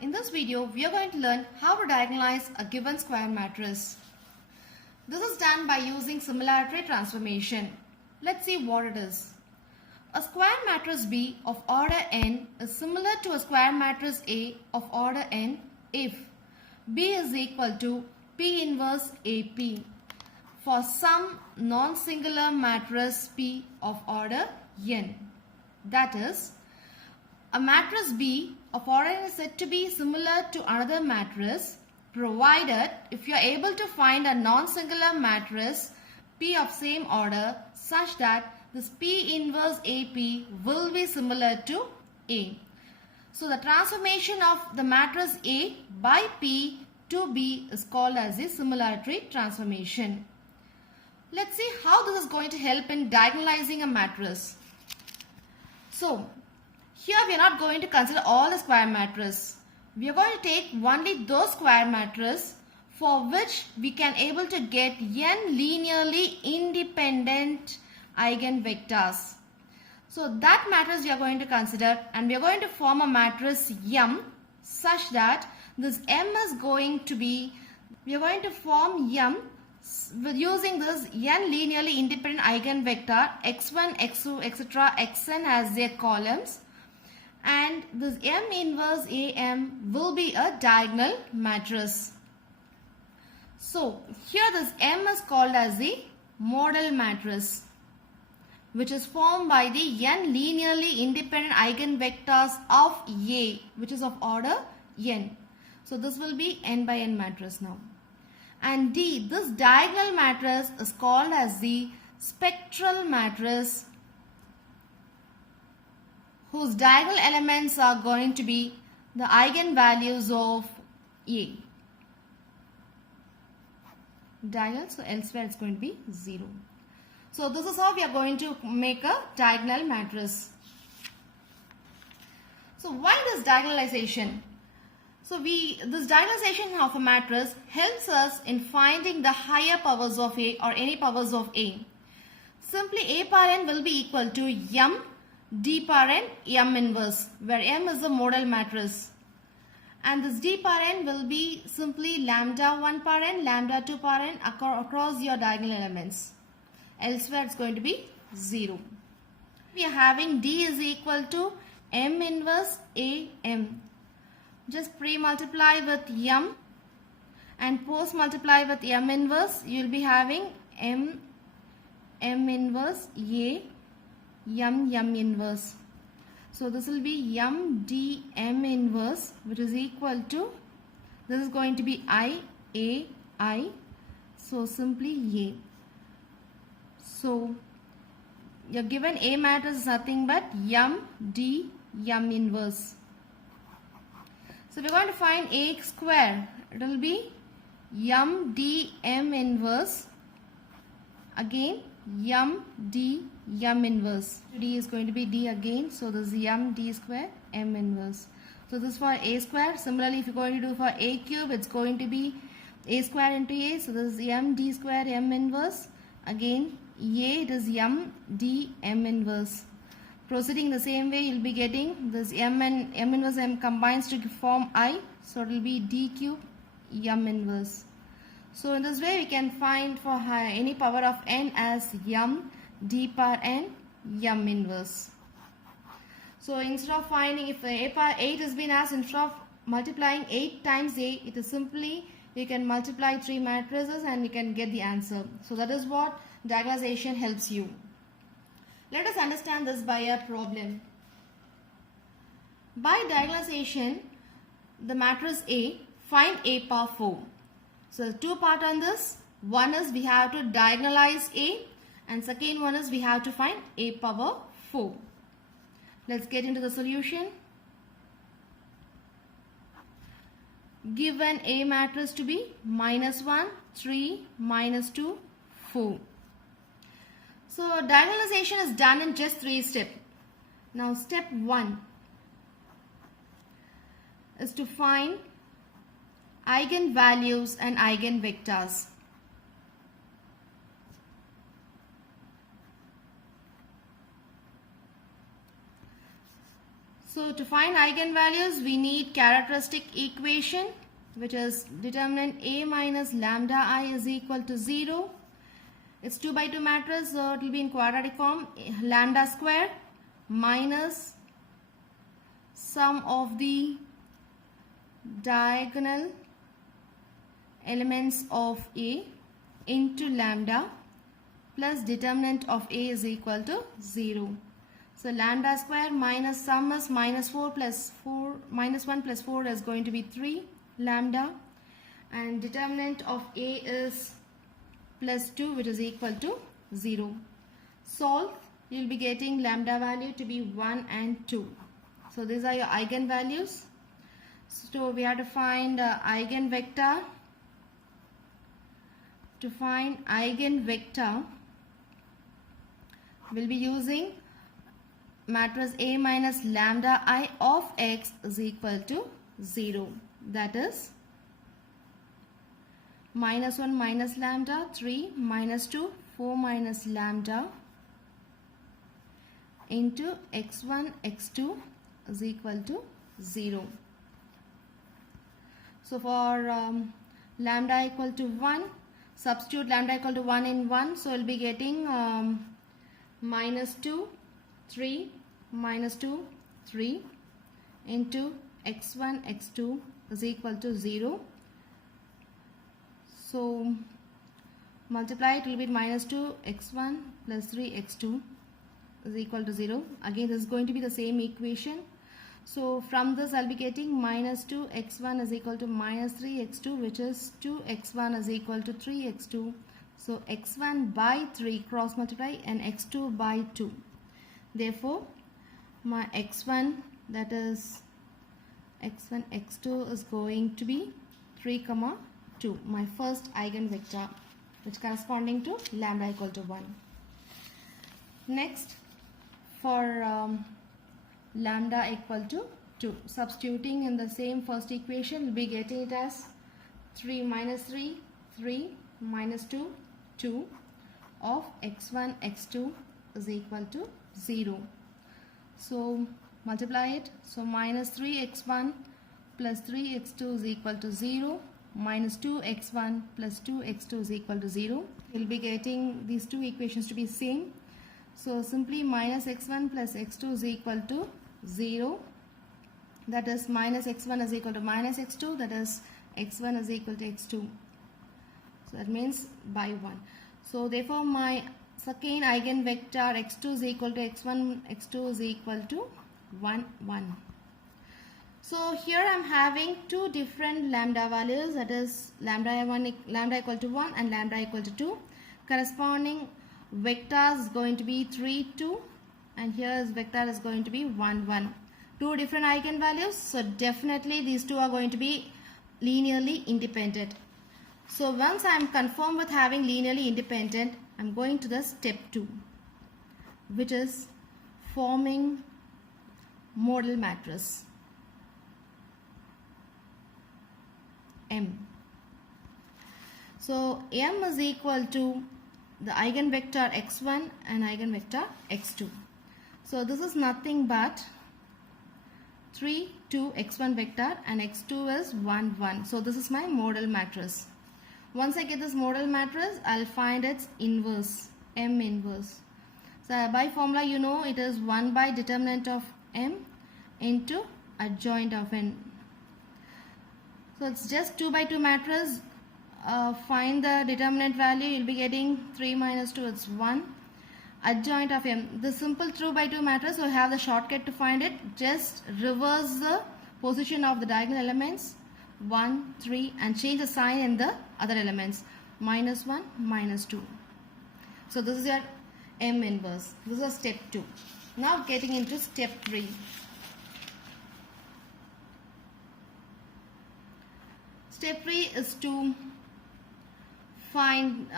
In this video, we are going to learn how to diagonalize a given square matrix. This is done by using similarity transformation. Let's see what it is. A square matrix B of order n is similar to a square matrix A of order n if B is equal to P inverse AP for some non-singular matrix P of order n. That is, a matrix B of order n is said to be similar to another matrix provided if you are able to find a non-singular matrix P of same order such that this P inverse AP will be similar to A. So the transformation of the matrix A by P to B is called as a similarity transformation. Let's see how this is going to help in diagonalizing a matrix. So here we are not going to consider all the square matrices. We are going to take only those square matrices for which we can able to get n linearly independent eigenvectors. So that matrix we are going to consider, and we are going to form a matrix M such that this M is going to be, we are going to form M with using this n linearly independent eigenvector x1, x2, etc. xn as their columns, and this M inverse AM will be a diagonal matrix. So here this M is called as the model matrix, which is formed by the n linearly independent eigenvectors of A, which is of order n. So this will be n by n matrix now. And D, this diagonal matrix is called as the spectral matrix, whose diagonal elements are going to be the eigenvalues of A. Diagonal, so elsewhere it's going to be 0. So this is how we are going to make a diagonal matrix. So why this diagonalization? So this diagonalization of a matrix helps us in finding the higher powers of A or any powers of A. Simply A power n will be equal to M D power n M inverse, where M is the model matrix. And this D power n will be simply lambda 1 power n, lambda 2 power n across your diagonal elements. Elsewhere it's going to be 0. We are having D is equal to M inverse AM. Just pre-multiply with M and post-multiply with M inverse. You will be having M inverse A, M inverse. So this will be M D M inverse, which is equal to, this is going to be I. So simply A. So your given A matrix is nothing but M D M inverse. So we are going to find A square. It will be M D M inverse. Again M D M inverse. D is going to be D again. So this is M D square M inverse. So this is for A square. Similarly, if you are going to do for A cube, it's going to be A square into A. So this is M D square M inverse. Again A, it is M D M inverse. Proceeding the same way, you'll be getting this M and M inverse M combines to form I. So it will be D cube M inverse. So in this way, we can find for any power of n as M D power n M inverse. So instead of finding, if A power 8 has been asked, instead of multiplying 8 times A, it is simply, you can multiply 3 matrices and you can get the answer. So that is what diagonalization helps you. Let us understand this by a problem. By diagonalization, the matrix A, find A power 4. So two parts on this. One is we have to diagonalize A, and second one is we have to find A power 4. Let's get into the solution. Given A matrix to be -1, 3, -2, 4. So diagonalization is done in just 3 steps. Now step 1 is to find eigenvalues and eigenvectors. So So to find eigenvalues, we need characteristic equation, which is determinant A minus lambda I is equal to 0. It's 2 by 2 matrix, so it will be in quadratic form. Lambda square minus sum of the diagonal elements of A into lambda plus determinant of A is equal to 0. So lambda square minus sum is minus 4 plus 4, minus 1 plus 4 is going to be 3 lambda, and determinant of A is plus 2, which is equal to 0. Solve, you will be getting lambda value to be 1 and 2. So these are your eigenvalues. So we have to find eigenvector. To find eigenvector, we'll be using matrix A minus lambda I of x is equal to 0. That is minus 1 minus lambda, 3 minus 2, 4 minus lambda into x1, x2 is equal to 0. So for lambda equal to 1, substitute lambda equal to 1 in 1. So we'll be getting minus 2, 3, minus 2, 3 into x1, x2 is equal to 0. So multiply it, will be minus 2 x1 plus 3 x2 is equal to 0. Again, this is going to be the same equation. So from this I'll be getting minus 2 x1 is equal to minus 3 x2, which is 2 x1 is equal to 3 x2. So x1 by 3 cross multiply and x2 by 2. Therefore my x1, that is x1 x2 is going to be 3 comma 2, my first eigenvector, which corresponding to lambda equal to 1. Next, for lambda equal to 2, substituting in the same first equation, we'll be getting it as 3 minus 3, 3 minus 2, 2 of x1, x2 is equal to 0. So multiply it. So minus 3x1 plus 3x2 is equal to 0. Minus 2x1 plus 2x2 is equal to 0. We'll be getting these two equations to be same. So simply minus x1 plus x2 is equal to 0. That is minus x1 is equal to minus x2. That is x1 is equal to x2. So that means by 1. So therefore my second eigenvector x2 is equal to x1, x2 is equal to 1, 1. So here I am having two different lambda values, that is lambda equal to 1 and lambda equal to 2. Corresponding vectors is going to be 3, 2, and here is vector is going to be 1, 1. Two different eigenvalues, so definitely these two are going to be linearly independent. So once I am confirmed with having linearly independent, I am going to the step 2, which is forming model matrix M. So M is equal to the eigenvector x1 and eigenvector x2. So this is nothing but 3, 2 x1 vector and x2 is 1, 1. So this is my model matrix. Once I get this model matrix, I'll find its inverse, M inverse. So by formula you know it is 1 by determinant of M into adjoint of N. So it's just 2 by 2 matrix. Find the determinant value, you'll be getting 3 minus 2, it's 1. Adjoint of M. The simple 2 by 2 matrix, so have the shortcut to find it. Just reverse the position of the diagonal elements 1, 3 and change the sign in the other elements minus 1, minus 2. So this is your M inverse. This is step 2. Now getting into step 3. Step 3 is to find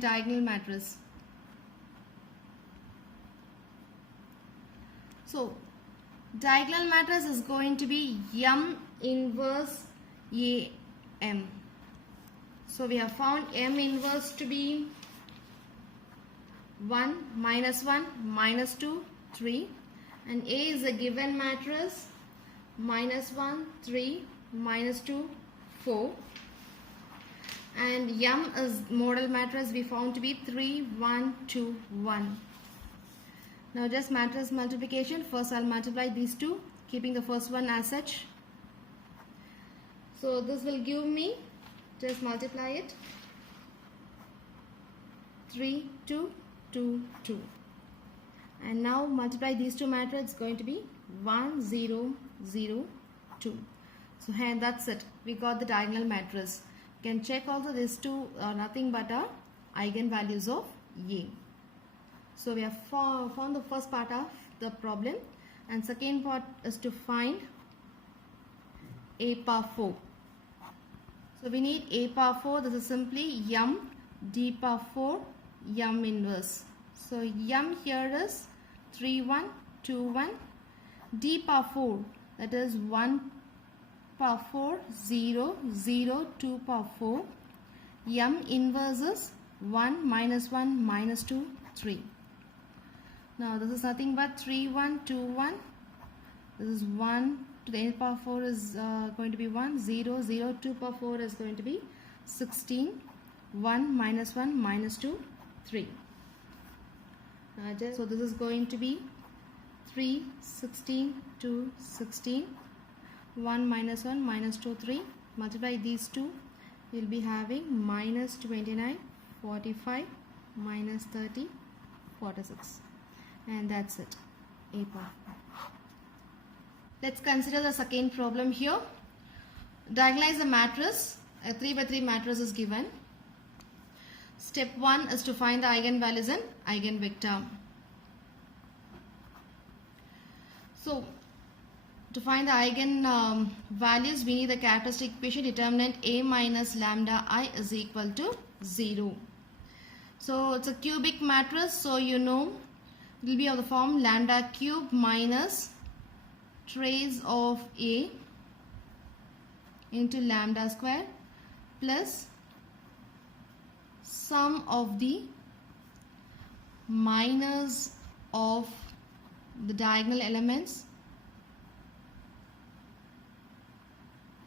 diagonal matrix. So diagonal matrix is going to be M inverse AM. So we have found M inverse to be 1, minus 1, minus 2, 3, and A is a given mattress, -1, 3, -2, 4, and M is model mattress we found to be 3, 1, 2, 1. Now just mattress multiplication. First I'll multiply these two, keeping the first one as such. So this will give me, just multiply it, 3, 2, 2, 2. And now multiply these two matrices, it's going to be 1, 0, 0, 2. So here that's it. We got the diagonal matrix. You can check also these two are nothing but our eigenvalues of A. So we have found the first part of the problem, and second part is to find A power 4. So we need A power 4. This is simply M D power 4 M inverse. So M here is 3, 1, 2, 1. D power 4, that is 1 power 4, 0, 0, 2 power 4. M inverse is 1, -1, -2, 3. Now this is nothing but 3, 1, 2, 1. This is 1 to the n power 4 is going to be 1, 0, 0, 2 power 4 is going to be 16, 1, -1, -2, 3. So this is going to be 3, 16, 2, 16, 1, -1, -2, 3. Multiply these two, you'll be having -29, 45, -30, 46. And that's it. A power 4. Let's consider the second problem here. Diagonalize the matrix. A 3 by 3 matrix is given. Step 1 is to find the eigenvalues and eigenvector. So, to find the eigenvalues, we need the characteristic equation determinant A minus lambda I is equal to 0. So, it's a cubic matrix, so you know it will be of the form lambda cube minus trace of A into lambda square plus sum of the minors of the diagonal elements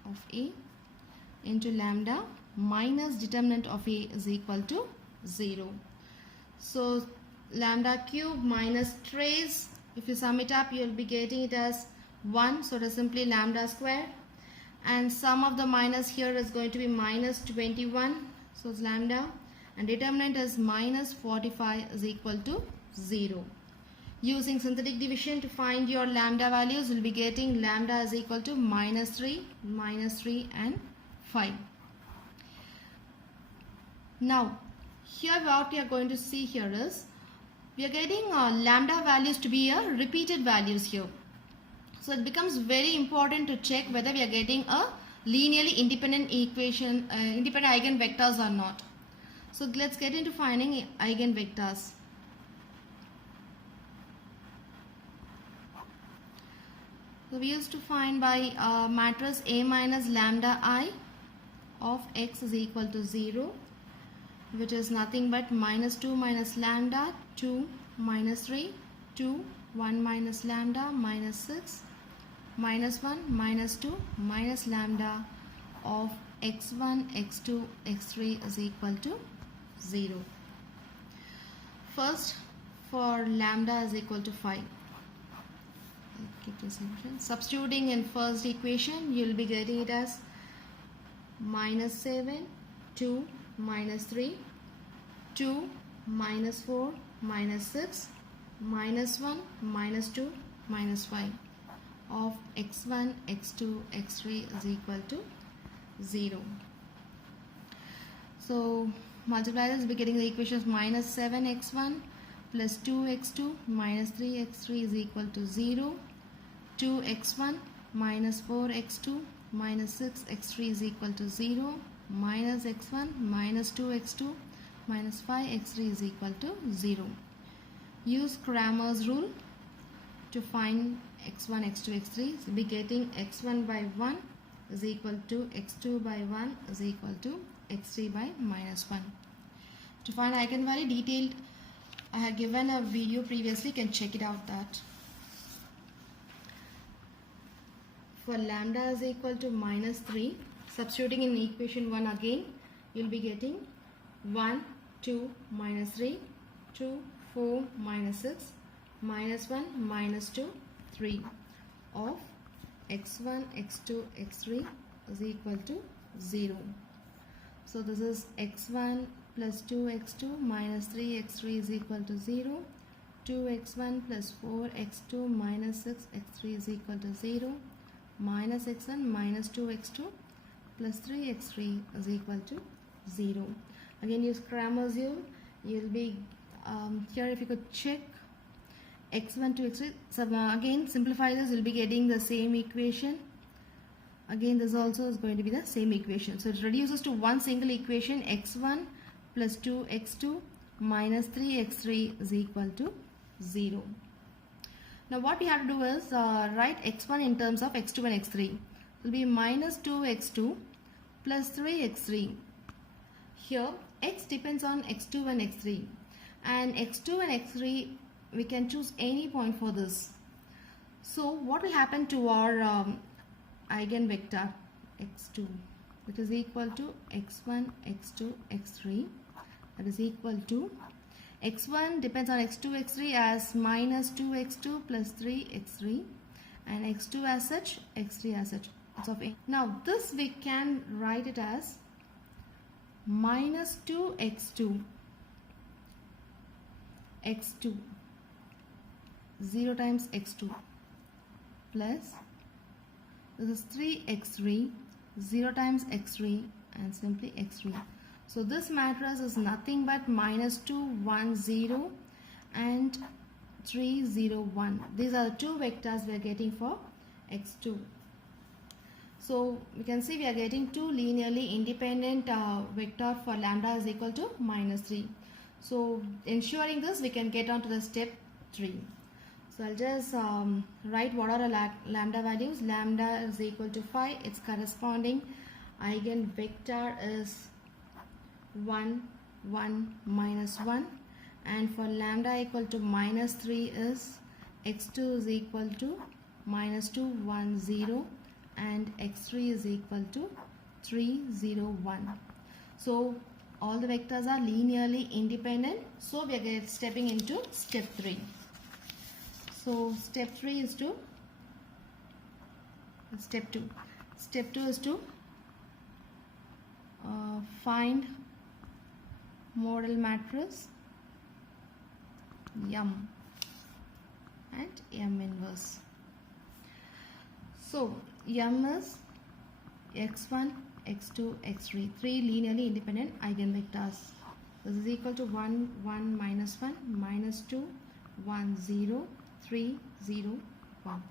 of A into lambda minus determinant of A is equal to 0. So lambda cube minus trace, if you sum it up, you will be getting it as 1, so it is simply lambda square, and sum of the minus here is going to be -21, so it's lambda, and determinant is -45 is equal to 0. Using synthetic division to find your lambda values, you will be getting lambda is equal to -3, -3 and 5. Now here what we are going to see here is we are getting lambda values to be repeated values here. So it becomes very important to check whether we are getting a linearly independent equation, independent eigenvectors or not. So let's get into finding eigenvectors. So we used to find by matrix A minus lambda I of x is equal to 0, which is nothing but -2 minus lambda, 2 minus 3, 2, 1 minus lambda, -6, -1, -2, minus lambda of x1, x2, x3 is equal to 0. First, for lambda is equal to 5. Substituting in first equation, you will be getting it as -7, 2, -3, 2, -4, -6, -1, -2, -5 of x1, x2, x3 is equal to 0. So multiply this, we're getting the equations -7x1 plus 2x2 minus 3x3 is equal to 0. 2x1 minus 4x2 minus 6x3 is equal to 0. Minus x1 minus 2x2 minus 5x3 is equal to 0. Use Cramer's rule to find x1, x2, x3. So we'll be getting x1 by 1 is equal to x2 by 1 is equal to x3 by -1. To find eigenvalue detailed, I have given a video previously, you can check it out that. For lambda is equal to minus 3, substituting in equation 1 again, you'll be getting 1, 2, minus 3, 2, 4, minus 6, minus 1, minus 2, 3 of x1, x2, x3 is equal to 0. So this is x1 plus 2x2 minus 3x3 is equal to 0. 2x1 plus 4x2 minus 6x3 is equal to 0. Minus x1 minus 2x2 plus 3x3 is equal to 0. Again use Cramer's rule. You'll be here, if you could check x1 to x3. So again simplify this, you'll be getting the same equation. Again this also is going to be the same equation. So it reduces to one single equation, x1 plus 2x2 minus 3x3 is equal to 0. Now what we have to do is write x1 in terms of x2 and x3. It will be minus 2x2 plus 3x3. Here x depends on x2 and x3, and x2 and x3 we can choose any point for this. So what will happen to our eigenvector x2, which is equal to x1, x2, x3, that is equal to x1 depends on x2, x3 as minus 2x2 plus 3x3, and x2 as such, x3 as such. Of a. Now this we can write it as minus 2x2, x2, 0 times x2 plus this is 3x3, 0 times x3 and simply x3. So this matrix is nothing but minus 2, 1, 0 and 3, 0, 1. These are the two vectors we are getting for x2. So we can see we are getting two linearly independent vector for lambda is equal to minus 3. So ensuring this, we can get on to the step 3. So I'll just write what are the lambda values. Lambda is equal to 5. Its corresponding eigenvector is 1, 1, minus 1. And for lambda equal to minus 3 is x2 is equal to minus 2, 1, 0. And x3 is equal to 3, 0, 1. So all the vectors are linearly independent. So we are stepping into step 3. So step 3 is to step 2. Step 2 is to find model matrix M and M inverse. So M is x1, x2, x3, three linearly independent eigenvectors. This is equal to 1, 1, minus 1, minus 2, 1, 0, 3, 0, 1.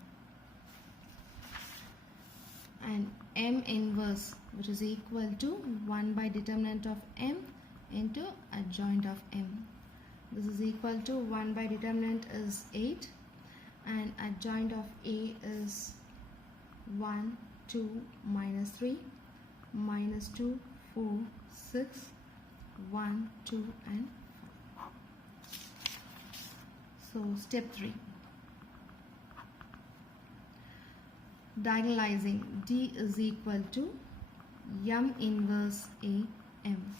And M inverse, which is equal to 1 by determinant of M into adjoint of M. This is equal to 1 by determinant is 8 and adjoint of A is 1, 2, minus 3, minus 2, 4, 6, 1, 2 and 5. So step 3. Diagonalizing D is equal to M inverse A M.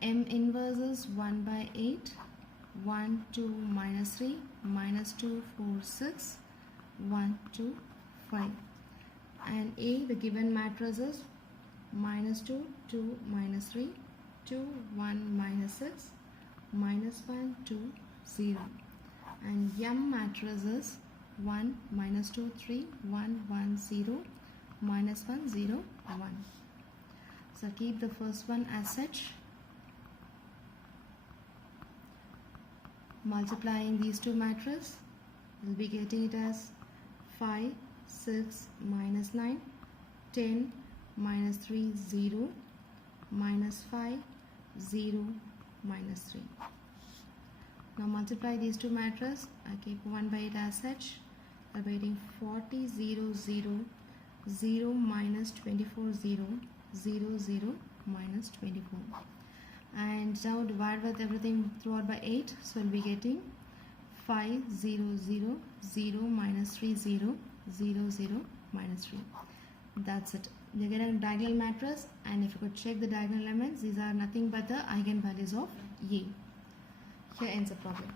M inverse is 1 by 8, 1, 2, minus 3, minus 2, 4, 6, 1, 2, 5. And A, the given matrix is minus 2, 2, minus 3, 2, 1, minus 6, minus 1, 2, 0. And M matrix is 1, minus 2, 3, 1, 1, 0, minus 1, 0, 1. So keep the first one as such. Multiplying these two matrices, we'll be getting it as 5, 6, minus 9, 10, minus 3, 0, minus 5, 0, minus 3. Now multiply these two matrices. I keep 1 by 8 as such. I'm getting 40, 0, 0, 0, minus 24, 0, 0, 0, minus 24. And now divide with everything throughout by 8. So we'll be getting 5, 0, 0, 0, minus 3, 0, 0, 0, minus 3. That's it. You're getting a diagonal mattress, and if you could check the diagonal elements, these are nothing but the eigenvalues of A. Here ends the problem.